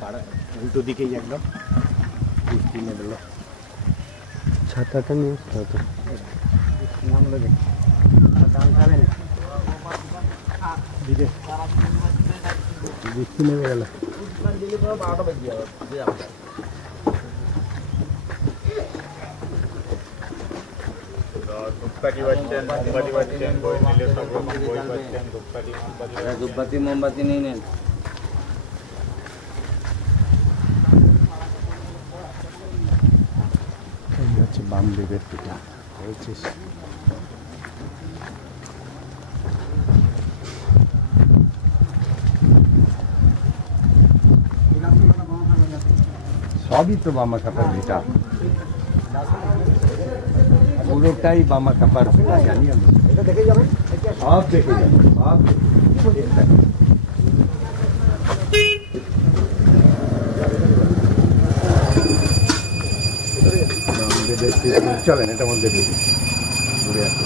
পাড়া উল্টো দিকেই একদম বৃষ্টি নেমে গেল। ছাতাটা নিয়ে আসতে হতো। নামলো যে দাম খাবে না বৃষ্টি নেমে গেল। ধূপকাঠি পাচ্ছেন, মোমবাতি পাচ্ছেন, বই নিলে সব রকম বই পাচ্ছেন, ধূপকাঠি ধূপবাতি মোমবাতি নিয়ে নেন। এই হচ্ছে বামদেবের পিঠা হয়েছে। সবই তো বামা কাপার পিঠা, পুরোটাই বামা কাপার পিঠা জানি আমি। সব দেখে যাবেন, সব চলেন এটা মধ্যে ঘুরে আসতে।